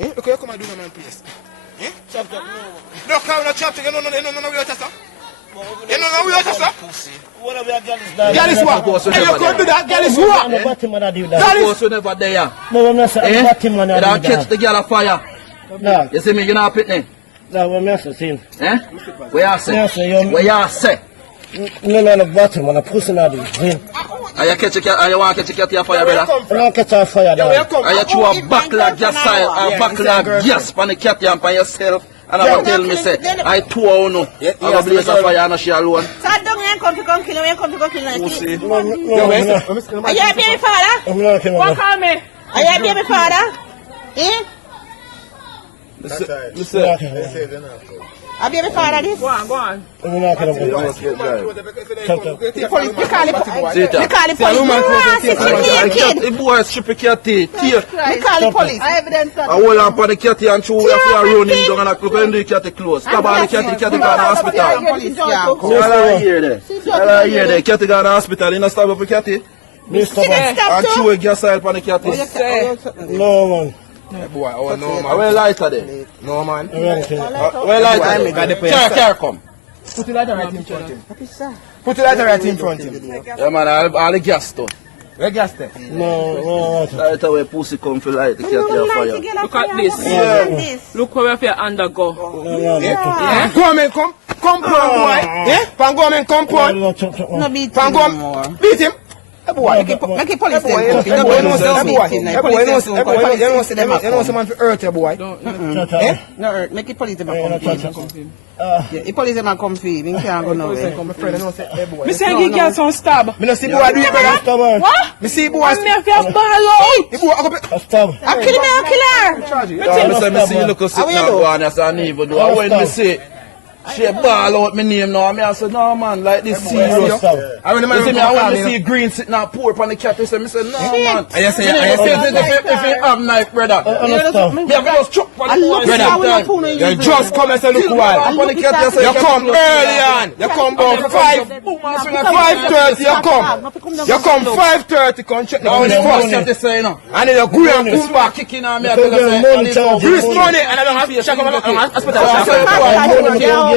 Look how you come and do no man place. Chop top, no. No, come on, chop top. You know no way out, sir. You know no way out, sir. What are we a girl is that? Girl is what? And you could do that. Girl is what? I'm a bottom man, I do that. Girl is... Course, you never there. No, I'm not saying I'm a bottom man, I You do don't catch that. the girl a fire. No, You see me, you not pitney. no, I'm not saying. Eh? Where you say? Yes, sir, Where you say? No, no, I'm a bottom man, I'm pushing out the green. Are you catch a cat? Are you want to catch a cat a fire, brother? I'm not catching a fire down. Are you throw a backlog gas style, a backlog gas on the cat and on yourself? And I will tell me, say, I two or no. I will blaze a fire and she alone. So I don't come to come kill him, come to come kill him. No, Are you a baby father? I'm not killing What her. call me? Are you a baby father? Eh? A baby father this? Go on. I'm not killing her. Chop, chop. The police, they call it police. See it? They call it police. The boy strip a cat teeth. Here. They call it police. I evidence that. I hold on for the cat and chew if you are running down and I look when the cat close. Stop all the cat go to the hospital. I hear that. I hear that. Cat go to the hospital. You know stop up the cat. Mr. Man. And chew a gas oil for the cat. No, man. Boy, oh no, man. Where lighter there? No, man. I'm not killing her. Where lighter there? Car come. Put the lighter right in front of him. Put the lighter right in front of him. Yeah man, all the gas stuff. Where gas there? No. Lighter where pussy come for light the cat on fire. Look at this. Look where we under go. Government come boy. Pan government come pon. No, chop, chop. No beat Pan him go anymore. beat him. Boy, Make it police them. you know someone to hurt you, boy. Chop, chop. No hurt. Make it police them No, come chop, feed. chop. The police them come feed. He can't go nowhere. My friend, I know say, hey boy. Me say give girl some stab. Me no see boy do it, brother. Stubborn. What? Me see boy. I'm here for your ball out. The boy, I go be- Stop. I kill him, I kill her. Me say you look sit now go on as an evil do. And when me say she ball out my name now, I say no man like this serious. Stop. I when the You see man me, come I want call to me, see you know. green sitting and pour upon the cat. You say, me say, no man. I say, if you have knife, brother. Understand. Me have to just chuck on the boy Brother, sometime. you just come and say look while. Upon the cat, you say, You come early on. You come about 5:30. You come. You come 5:30. Come check the Now money the boss first. have to say, no. And then you go and come back. Kicking on me, I Because tell the you, money say, charge. Grease money, and I don't have to check on hospital. I say, You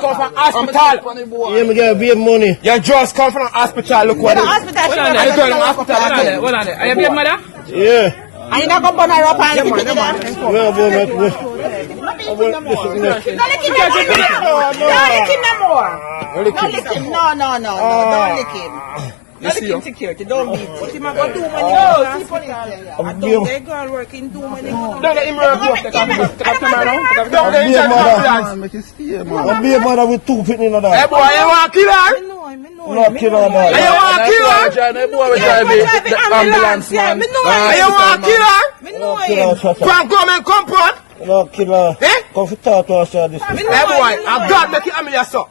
come from hospital. Yeah, me get beer money. You just come from hospital. Look what The it is. hospital. Hold on And there. you turn hospital. Hold on there. Are you your mother? Yeah. And you not go burn her up and keep it there. Well, boy, Don't lick him no more. Don't lick him. No. Don't lick him. Don't lick him security. Don't beat him. What him a go do when you go to hospital? I don't they go and work in do when they go. Don't let him work you. Take off camera now. Don't let him Beer check mother. ambulance. I'm beer mother with two pitney in Hey that. boy, you want to kill her? Not kill her, Hey, boy. you want to kill her? The boy will drive the ambulance, man. Hey, you want to kill her? Me know Kill him. her, chop, chop. Come come and come on. No, kill her. Eh? Come for talk to us, this. Hey boy, I God make it a me your son.